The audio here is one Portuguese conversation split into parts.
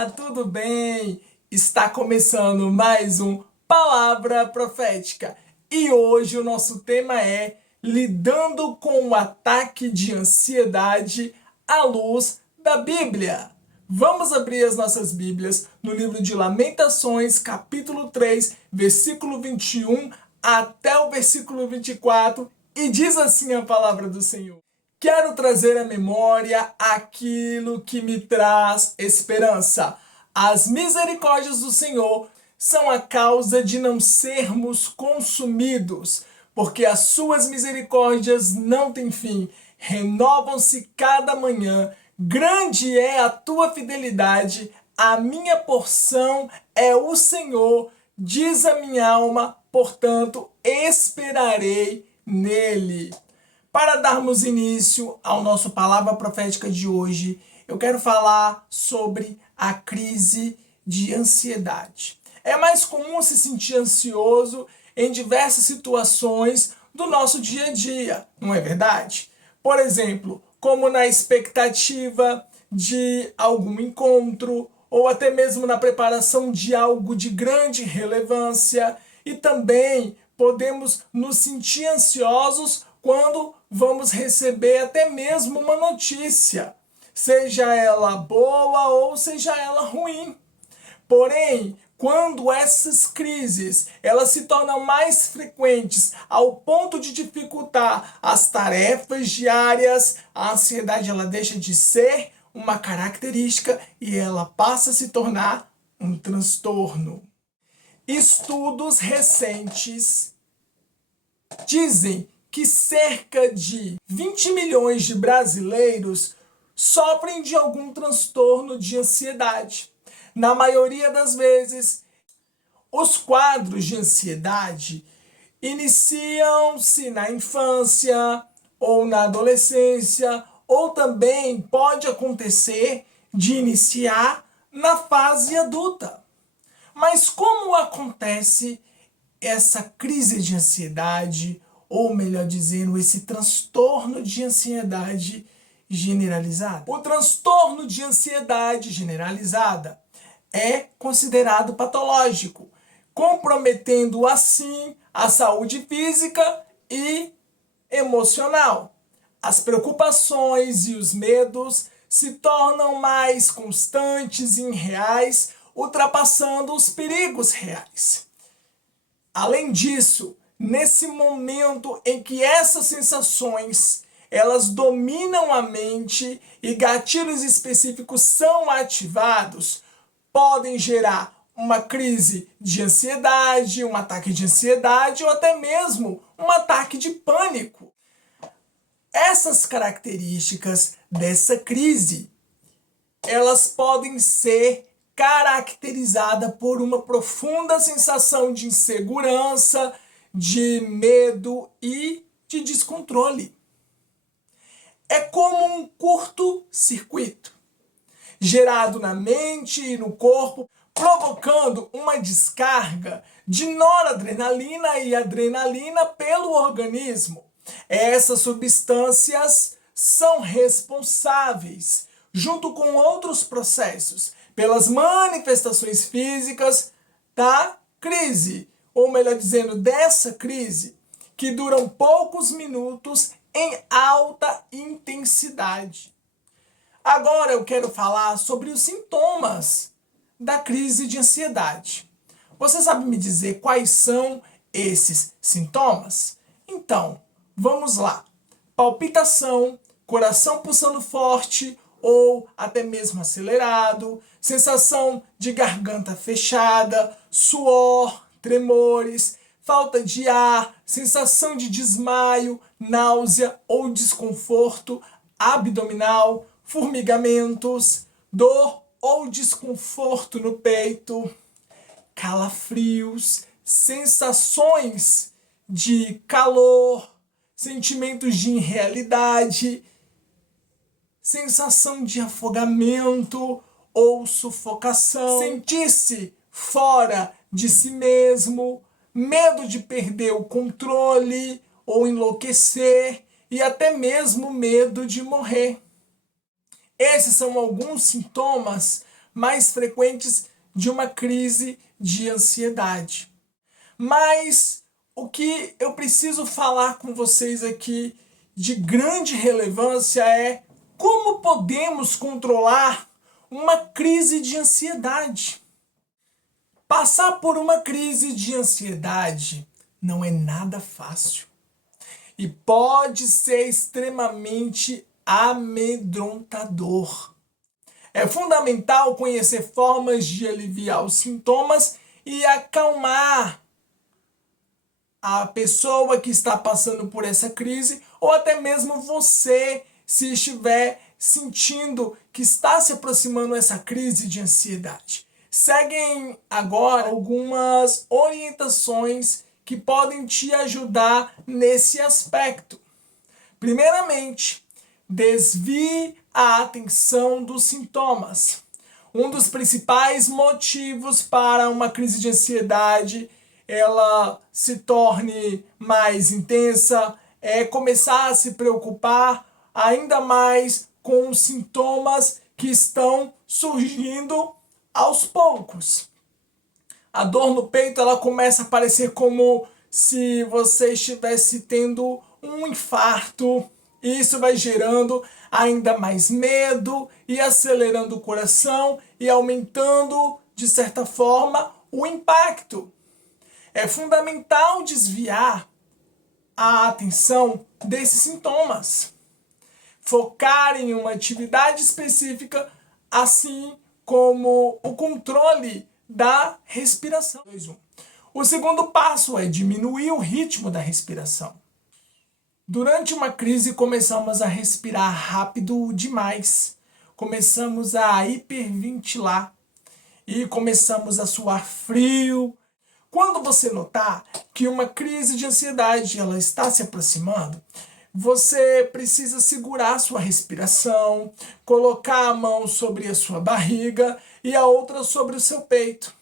Olá, tudo bem? Está começando mais um Palavra Profética e hoje o nosso tema é lidando com o ataque de ansiedade à luz da Bíblia. Vamos abrir as nossas Bíblias no livro de Lamentações, capítulo 3, versículo 21 até o versículo 24, e diz assim a palavra do Senhor. Quero trazer à memória aquilo que me traz esperança. As misericórdias do Senhor são a causa de não sermos consumidos, porque as suas misericórdias não têm fim, renovam-se cada manhã. Grande é a tua fidelidade, a minha porção é o Senhor, diz a minha alma, portanto esperarei nele. Para darmos início ao nosso Palavra Profética de hoje, eu quero falar sobre a crise de ansiedade. É mais comum se sentir ansioso em diversas situações do nosso dia a dia, não é verdade? Por exemplo, como na expectativa de algum encontro, ou até mesmo na preparação de algo de grande relevância, e também podemos nos sentir ansiosos quando vamos receber até mesmo uma notícia, seja ela boa ou seja ela ruim. Porém, quando essas crises elas se tornam mais frequentes ao ponto de dificultar as tarefas diárias, a ansiedade ela deixa de ser uma característica e ela passa a se tornar um transtorno. Estudos recentes dizem que cerca de 20 milhões de brasileiros sofrem de algum transtorno de ansiedade. Na maioria das vezes, os quadros de ansiedade iniciam-se na infância ou na adolescência, ou também pode acontecer de iniciar na fase adulta. Mas como acontece essa crise de ansiedade, ou melhor dizendo, esse transtorno de ansiedade generalizada? O transtorno de ansiedade generalizada é considerado patológico, comprometendo assim a saúde física e emocional. As preocupações e os medos se tornam mais constantes e irreais, ultrapassando os perigos reais. Além disso, nesse momento em que essas sensações elas dominam a mente e gatilhos específicos são ativados, podem gerar uma crise de ansiedade, um ataque de ansiedade ou até mesmo um ataque de pânico. Essas características dessa crise, elas podem ser caracterizada por uma profunda sensação de insegurança, de medo e de descontrole. É como um curto-circuito, gerado na mente e no corpo, provocando uma descarga de noradrenalina e adrenalina pelo organismo. Essas substâncias são responsáveis, junto com outros processos, pelas manifestações físicas da crise, ou melhor dizendo, dessa crise, que duram poucos minutos em alta intensidade. Agora eu quero falar sobre os sintomas da crise de ansiedade. Você sabe me dizer quais são esses sintomas? Então, vamos lá. Palpitação, coração pulsando forte, ou até mesmo acelerado, sensação de garganta fechada, suor, tremores, falta de ar, sensação de desmaio, náusea ou desconforto abdominal, formigamentos, dor ou desconforto no peito, calafrios, sensações de calor, sentimentos de irrealidade, sensação de afogamento ou sufocação, sentir-se fora de si mesmo, medo de perder o controle ou enlouquecer e até mesmo medo de morrer. Esses são alguns sintomas mais frequentes de uma crise de ansiedade. Mas o que eu preciso falar com vocês aqui de grande relevância é como podemos controlar uma crise de ansiedade. Passar por uma crise de ansiedade não é nada fácil e pode ser extremamente amedrontador. É fundamental conhecer formas de aliviar os sintomas e acalmar a pessoa que está passando por essa crise, ou até mesmo você, se estiver sentindo que está se aproximando essa crise de ansiedade. Seguem agora algumas orientações que podem te ajudar nesse aspecto. Primeiramente, desvie a atenção dos sintomas. Um dos principais motivos para uma crise de ansiedade ela se torne mais intensa é começar a se preocupar ainda mais com os sintomas que estão surgindo aos poucos. A dor no peito ela começa a parecer como se você estivesse tendo um infarto. E isso vai gerando ainda mais medo e acelerando o coração e aumentando, de certa forma, o impacto. É fundamental desviar a atenção desses sintomas. Focar em uma atividade específica, assim como o controle da respiração. 2, 1. O segundo passo é diminuir o ritmo da respiração. Durante uma crise começamos a respirar rápido demais. Começamos a hiperventilar e começamos a suar frio. Quando você notar que uma crise de ansiedade ela está se aproximando, você precisa segurar sua respiração, colocar a mão sobre a sua barriga e a outra sobre o seu peito.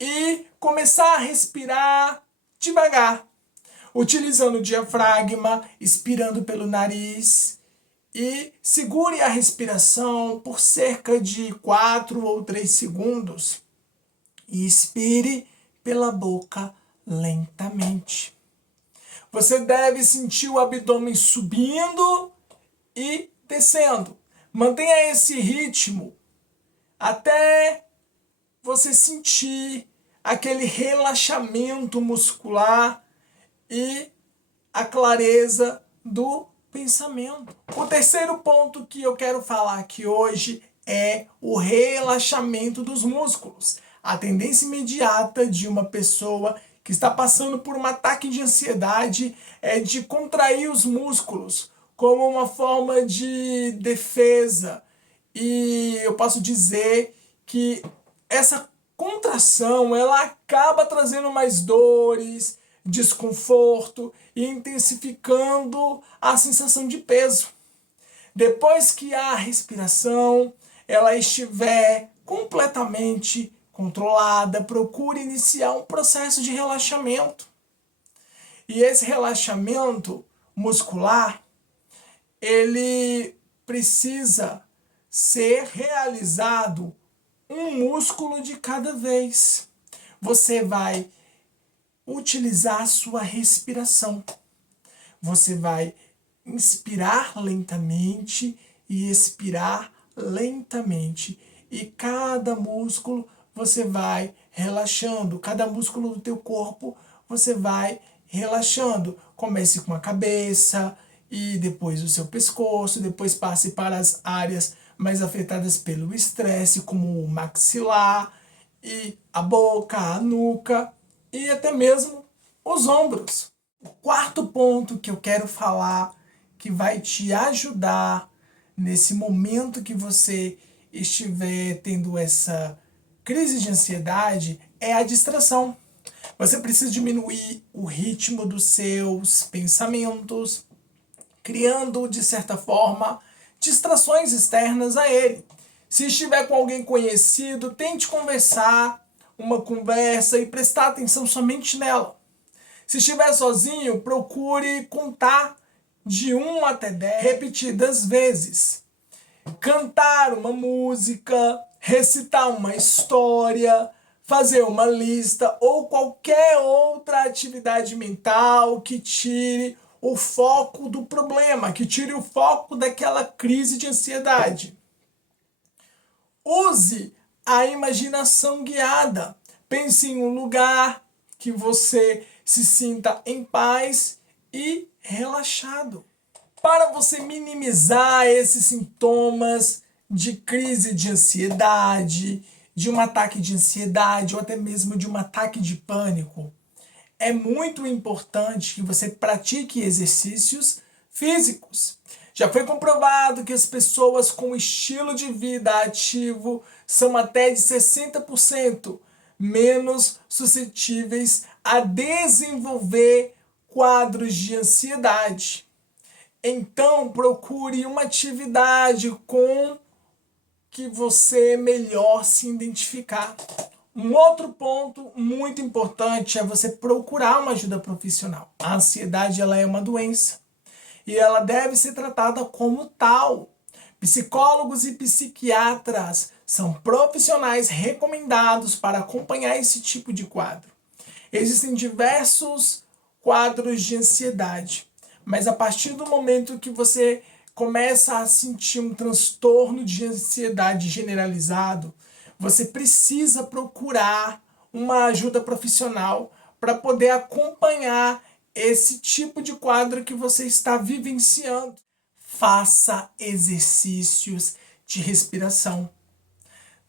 E começar a respirar devagar, utilizando o diafragma, expirando pelo nariz. E segure a respiração por cerca de 4 ou 3 segundos. E expire pela boca lentamente. Você deve sentir o abdômen subindo e descendo. Mantenha esse ritmo até você sentir aquele relaxamento muscular e a clareza do pensamento. O terceiro ponto que eu quero falar aqui hoje é o relaxamento dos músculos. A tendência imediata de uma pessoa que está passando por um ataque de ansiedade é de contrair os músculos como uma forma de defesa. E eu posso dizer que essa contração ela acaba trazendo mais dores, desconforto e intensificando a sensação de peso. Depois que a respiração ela estiver completamente controlada, procure iniciar um processo de relaxamento. E esse relaxamento muscular, ele precisa ser realizado um músculo de cada vez. Você vai utilizar a sua respiração. Você vai inspirar lentamente e expirar lentamente. E cada músculo você vai relaxando. Cada músculo do teu corpo você vai relaxando. Comece com a cabeça e depois o seu pescoço. Depois passe para as áreas mais afetadas pelo estresse, como o maxilar e a boca, a nuca e até mesmo os ombros. O quarto ponto que eu quero falar que vai te ajudar nesse momento que você estiver tendo essa crise de ansiedade é a distração. Você precisa diminuir o ritmo dos seus pensamentos, criando, de certa forma, distrações externas a ele. Se estiver com alguém conhecido, tente conversar uma conversa e prestar atenção somente nela. Se estiver sozinho, procure contar de 1 até 10 repetidas vezes. Cantar uma música, recitar uma história, fazer uma lista ou qualquer outra atividade mental que tire o foco do problema, que tire o foco daquela crise de ansiedade. Use a imaginação guiada. Pense em um lugar que você se sinta em paz e relaxado. Para você minimizar esses sintomas de crise de ansiedade, de um ataque de ansiedade ou até mesmo de um ataque de pânico, é muito importante que você pratique exercícios físicos. Já foi comprovado que as pessoas com estilo de vida ativo são até de 60% menos suscetíveis a desenvolver quadros de ansiedade. Então, procure uma atividade com que você melhor se identificar. Um outro ponto muito importante é você procurar uma ajuda profissional. A ansiedade ela é uma doença e ela deve ser tratada como tal. Psicólogos e psiquiatras são profissionais recomendados para acompanhar esse tipo de quadro. Existem diversos quadros de ansiedade, mas a partir do momento que você começa a sentir um transtorno de ansiedade generalizado, você precisa procurar uma ajuda profissional para poder acompanhar esse tipo de quadro que você está vivenciando. Faça exercícios de respiração.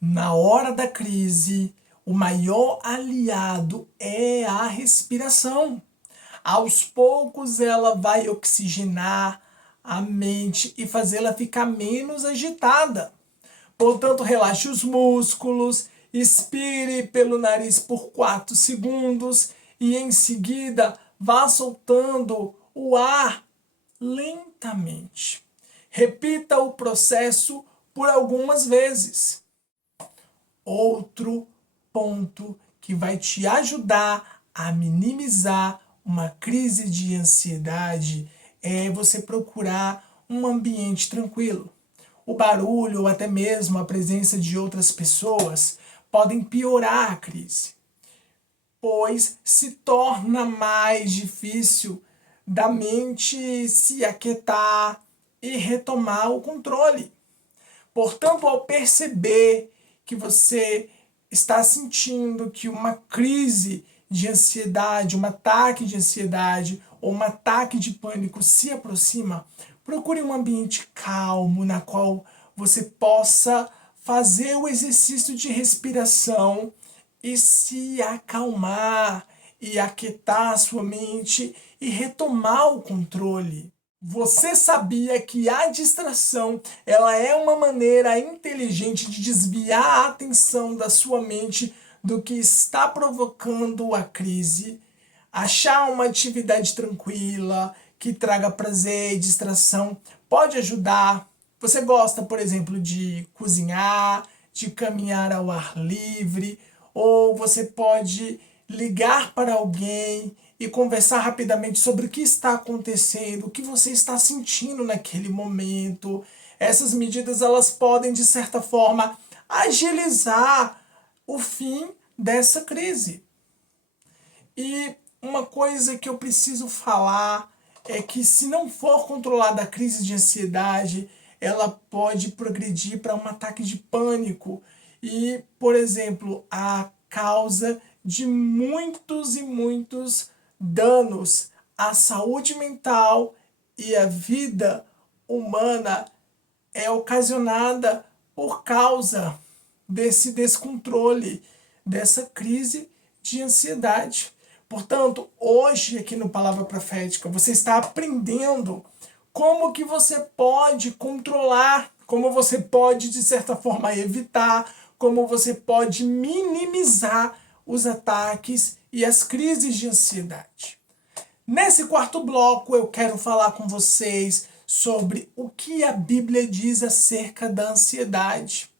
Na hora da crise, o maior aliado é a respiração. Aos poucos ela vai oxigenar a mente e fazê-la ficar menos agitada. Portanto, relaxe os músculos, expire pelo nariz por 4 segundos e em seguida vá soltando o ar lentamente. Repita o processo por algumas vezes. Outro ponto que vai te ajudar a minimizar uma crise de ansiedade é você procurar um ambiente tranquilo. O barulho ou até mesmo a presença de outras pessoas podem piorar a crise, pois se torna mais difícil da mente se aquietar e retomar o controle. Portanto, ao perceber que você está sentindo que uma crise de ansiedade, um ataque de ansiedade ou um ataque de pânico se aproxima, procure um ambiente calmo na qual você possa fazer o exercício de respiração e se acalmar e aquietar a sua mente e retomar o controle. Você sabia que a distração ela é uma maneira inteligente de desviar a atenção da sua mente do que está provocando a crise? Achar uma atividade tranquila, que traga prazer e distração, pode ajudar. Você gosta, por exemplo, de cozinhar, de caminhar ao ar livre, ou você pode ligar para alguém e conversar rapidamente sobre o que está acontecendo, o que você está sentindo naquele momento. Essas medidas elas podem, de certa forma, agilizar o fim dessa crise. E uma coisa que eu preciso falar é que se não for controlada a crise de ansiedade, ela pode progredir para um ataque de pânico e, por exemplo, a causa de muitos e muitos danos à saúde mental e à vida humana é ocasionada por causa desse descontrole, dessa crise de ansiedade. Portanto, hoje aqui no Palavra Profética, você está aprendendo como que você pode controlar, como você pode, de certa forma, evitar, como você pode minimizar os ataques e as crises de ansiedade. Nesse quarto bloco, eu quero falar com vocês sobre o que a Bíblia diz acerca da ansiedade.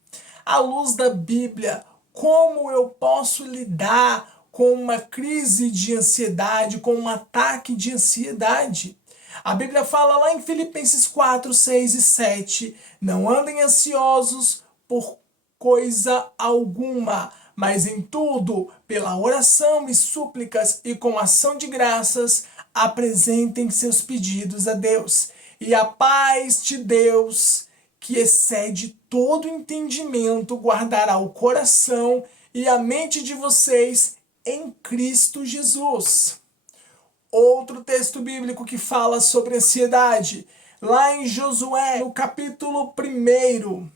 À luz da Bíblia, como eu posso lidar com uma crise de ansiedade, com um ataque de ansiedade? A Bíblia fala lá em Filipenses 4, 6 e 7, não andem ansiosos coisa alguma, mas em tudo, pela oração e súplicas e com ação de graças, apresentem seus pedidos a Deus. E a paz de Deus, que excede todo entendimento, guardará o coração e a mente de vocês em Cristo Jesus. Outro texto bíblico que fala sobre ansiedade, lá em Josué, no capítulo 1,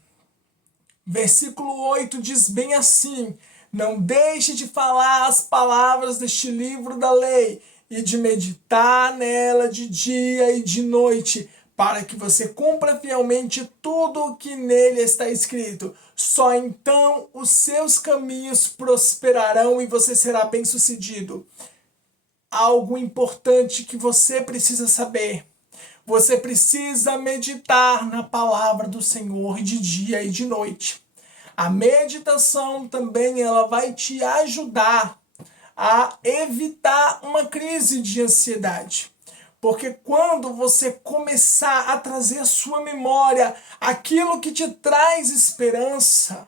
versículo 8, diz bem assim: não deixe de falar as palavras deste livro da lei e de meditar nela de dia e de noite, para que você cumpra fielmente tudo o que nele está escrito. Só então os seus caminhos prosperarão e você será bem-sucedido. Algo importante que você precisa saber. Você precisa meditar na palavra do Senhor de dia e de noite. A meditação também ela vai te ajudar a evitar uma crise de ansiedade. Porque quando você começar a trazer à sua memória aquilo que te traz esperança,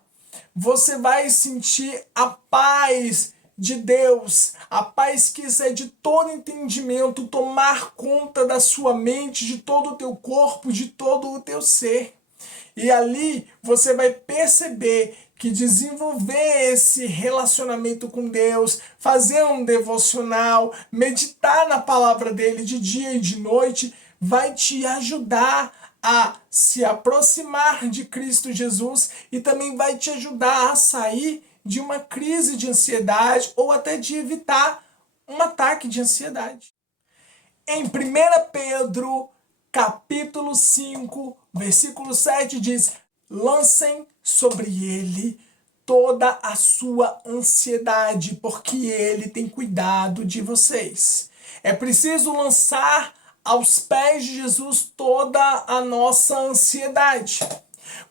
você vai sentir a paz de Deus, a paz que excede todo entendimento, tomar conta da sua mente, de todo o teu corpo, de todo o teu ser. E ali você vai perceber que desenvolver esse relacionamento com Deus, fazer um devocional, meditar na palavra dele de dia e de noite, vai te ajudar a se aproximar de Cristo Jesus e também vai te ajudar a sair de uma crise de ansiedade ou até de evitar um ataque de ansiedade. Em 1 Pedro, capítulo 5, versículo 7 diz: lancem sobre ele toda a sua ansiedade, porque ele tem cuidado de vocês. É preciso lançar aos pés de Jesus toda a nossa ansiedade.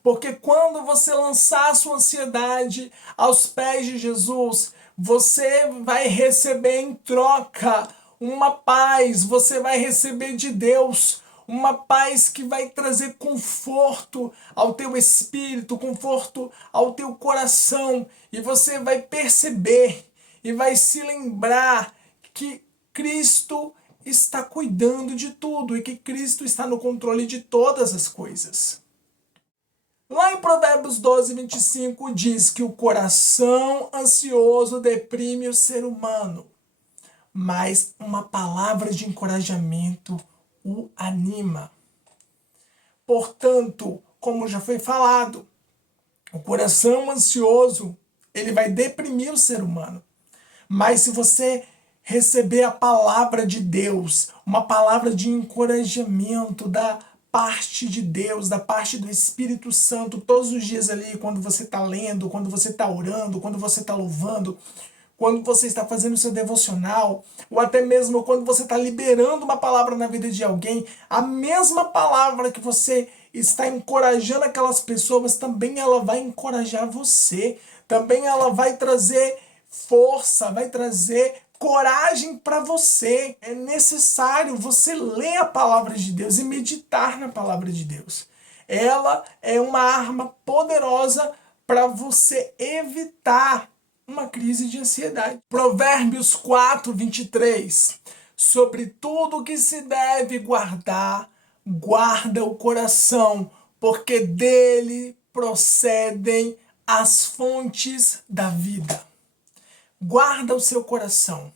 Porque quando você lançar a sua ansiedade aos pés de Jesus, você vai receber em troca uma paz, você vai receber de Deus uma paz que vai trazer conforto ao teu espírito, conforto ao teu coração, e você vai perceber e vai se lembrar que Cristo está cuidando de tudo e que Cristo está no controle de todas as coisas. Lá em Provérbios 12, 25 diz que o coração ansioso deprime o ser humano, mas uma palavra de encorajamento o anima. Portanto, como já foi falado, o coração ansioso, ele vai deprimir o ser humano. Mas se você receber a palavra de Deus, uma palavra de encorajamento da parte de Deus, da parte do Espírito Santo, todos os dias ali, quando você está lendo, quando você está orando, quando você está louvando, quando você está fazendo o seu devocional, ou até mesmo quando você está liberando uma palavra na vida de alguém, a mesma palavra que você está encorajando aquelas pessoas, também ela vai encorajar você, também ela vai trazer força, vai trazer coragem para você. É necessário você ler a palavra de Deus e meditar na palavra de Deus. Ela é uma arma poderosa para você evitar uma crise de ansiedade. Provérbios 4, 23. Sobre tudo que se deve guardar, guarda o coração, porque dele procedem as fontes da vida. Guarda o seu coração.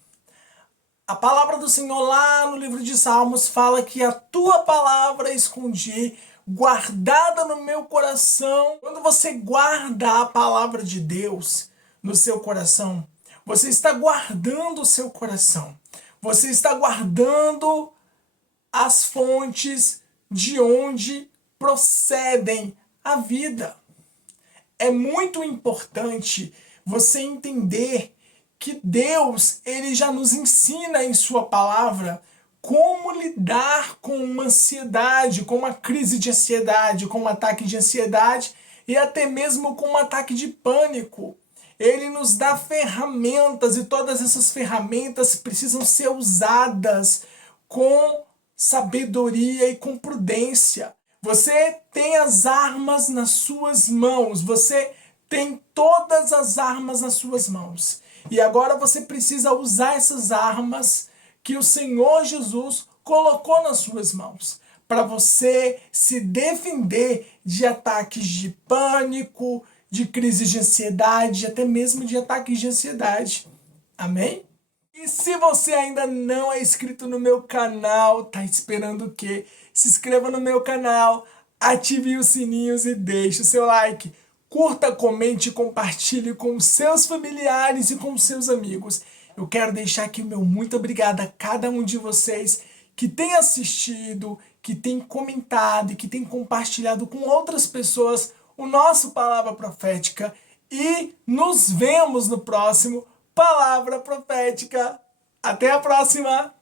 A palavra do Senhor lá no livro de Salmos fala que a tua palavra escondi, guardada no meu coração. Quando você guarda a palavra de Deus no seu coração, você está guardando o seu coração. Você está guardando as fontes de onde procedem a vida. É muito importante você entender que Deus, ele já nos ensina em sua palavra como lidar com uma ansiedade, com uma crise de ansiedade, com um ataque de ansiedade e até mesmo com um ataque de pânico. Ele nos dá ferramentas e todas essas ferramentas precisam ser usadas com sabedoria e com prudência. Você tem as armas nas suas mãos, você tem todas as armas nas suas mãos. E agora você precisa usar essas armas que o Senhor Jesus colocou nas suas mãos, para você se defender de ataques de pânico, de crises de ansiedade, até mesmo de ataques de ansiedade. Amém? E se você ainda não é inscrito no meu canal, tá esperando o quê? Se inscreva no meu canal, ative os sininhos e deixe o seu like. Curta, comente e compartilhe com os seus familiares e com os seus amigos. Eu quero deixar aqui o meu muito obrigado a cada um de vocês que tem assistido, que tem comentado e que tem compartilhado com outras pessoas o nosso Palavra Profética. E nos vemos no próximo Palavra Profética. Até a próxima!